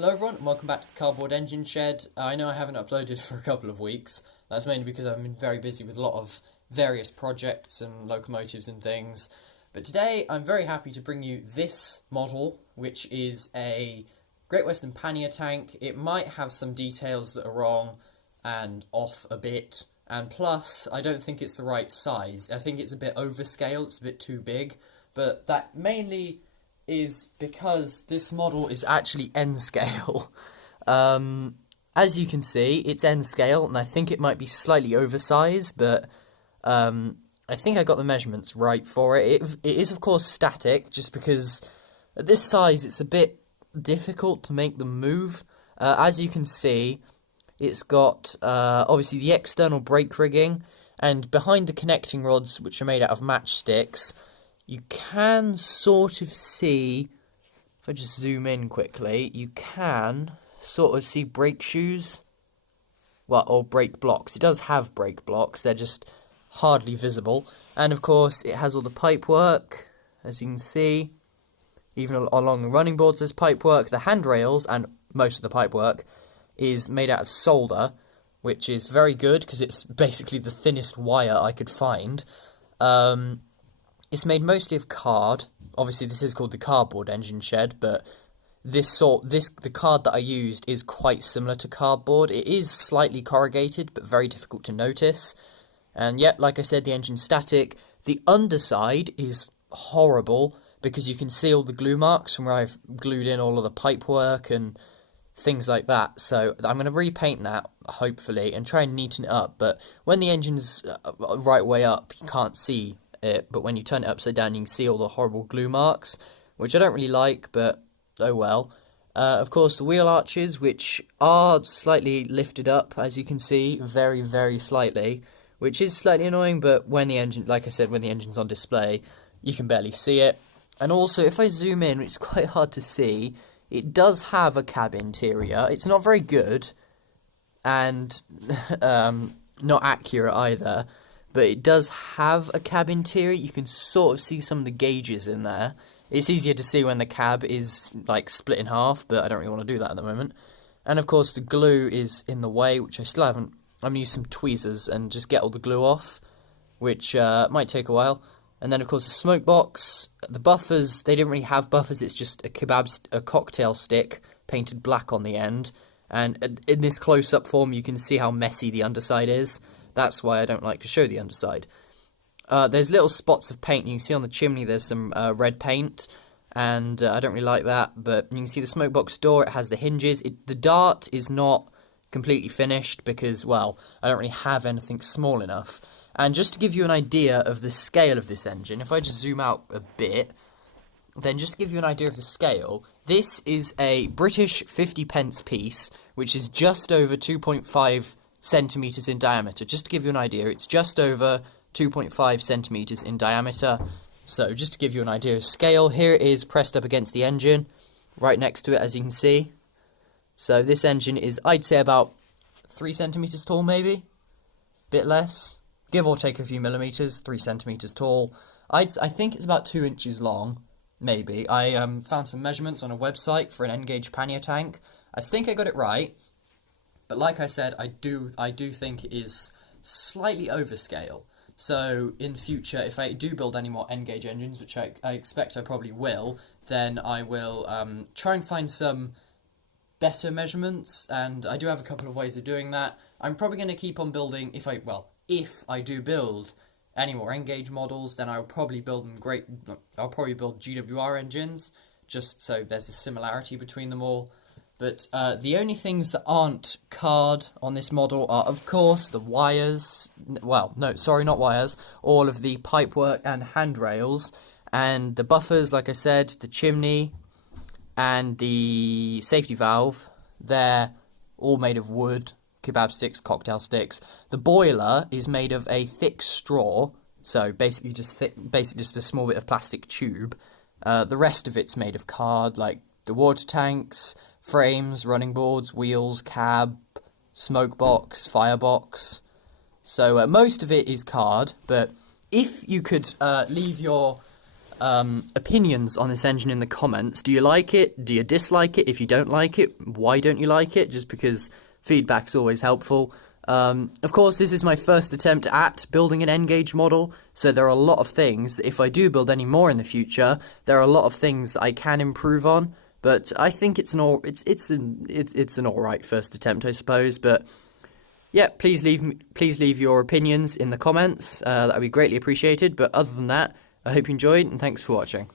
Hello everyone and welcome back to the Cardboard Engine Shed. I know I haven't uploaded for a couple of weeks. That's mainly because I've been very busy with a lot of various projects and locomotives and things. But today I'm very happy to bring you this model, which is a Great Western Pannier tank. It might have some details that are wrong and off a bit. And plus, I don't think it's the right size. I think it's a bit overscale, it's a bit too big. But that mainly is because this model is actually N-scale. As you can see, it's N-scale, and I think it might be slightly oversized, but I think I got the measurements right for it. It is, of course, static, just because at this size it's a bit difficult to make them move. As you can see, it's got, obviously, the external brake rigging, and behind the connecting rods, which are made out of matchsticks, you can sort of see, if I just zoom in quickly, you can sort of see brake shoes, well, or brake blocks. It does have brake blocks, they're just hardly visible. And of course, it has all the pipe work, as you can see. Even along the running boards, there's pipe work. The handrails and most of the pipe work is made out of solder, which is very good because it's basically the thinnest wire I could find. It's made mostly of card. Obviously, this is called the Cardboard Engine Shed, but the card that I used is quite similar to cardboard. It is slightly corrugated, but very difficult to notice. And yet, like I said, the engine's static. The underside is horrible because you can see all the glue marks from where I've glued in all of the pipe work and things like that. So I'm going to repaint that, hopefully, and try and neaten it up. But when the engine's right way up, you can't see it, but when you turn it upside down you can see all the horrible glue marks, which I don't really like, but oh well. Of course, the wheel arches, which are slightly lifted up, as you can see, very, very slightly, which is slightly annoying, but when the engine, like I said, when the engine's on display, you can barely see it. And also, if I zoom in, it's quite hard to see, it does have a cab interior. It's not very good, and not accurate either, but it does have a cab interior. You can sort of see some of the gauges in there. It's easier to see when the cab is like split in half, but I don't really want to do that at the moment. And of course the glue is in the way, which I still haven't. I'm going to use some tweezers and just get all the glue off, which might take a while. And then of course the smoke box, the buffers, they didn't really have buffers, it's just a cocktail stick painted black on the end. And in this close-up form you can see how messy the underside is. That's why I don't like to show the underside. There's little spots of paint. You can see on the chimney there's some red paint, and I don't really like that. But you can see the smoke box door, it has the hinges. The dart is not completely finished because, well, I don't really have anything small enough. And just to give you an idea of the scale of this engine, if I just zoom out a bit, then just to give you an idea of the scale, this is a British 50p piece, which is just over 2.5 centimeters in diameter. Just to give you an idea, it's just over 2.5 centimeters in diameter. So just to give you an idea of scale, here it is pressed up against the engine, right next to it, as you can see. So this engine is, I'd say, about 3 centimeters tall, maybe, bit less, give or take a few millimeters. 3 centimeters tall. I think it's about 2 inches long, maybe. I found some measurements on a website for an N-gauge Pannier tank. I think I got it right. But like I said, I do think it is slightly overscale. So in future, if I do build any more N-gauge engines, which I expect I probably will, then I will try and find some better measurements. And I do have a couple of ways of doing that. I'm probably going to keep on building, if I do build any more N-gauge models, then I'll probably build I'll probably build GWR engines, just so there's a similarity between them all. But the only things that aren't card on this model are, of course, the wires. Well, no, sorry, not wires. All of the pipework and handrails. And the buffers, like I said, the chimney and the safety valve. They're all made of wood, kebab sticks, cocktail sticks. The boiler is made of a thick straw. So basically just a small bit of plastic tube. The rest of it's made of card, like the water tanks, frames, running boards, wheels, cab, smoke box, firebox. So most of it is card, but if you could leave your opinions on this engine in the comments. Do you like it? Do you dislike it? If you don't like it, why don't you like it? Just because feedback's always helpful. Of course, this is my first attempt at building an N-gauge model, so there are a lot of things that if I do build any more in the future, there are a lot of things that I can improve on. But I think it's an alright first attempt, I suppose. But yeah, please leave your opinions in the comments. That would be greatly appreciated. But other than that, I hope you enjoyed, and thanks for watching.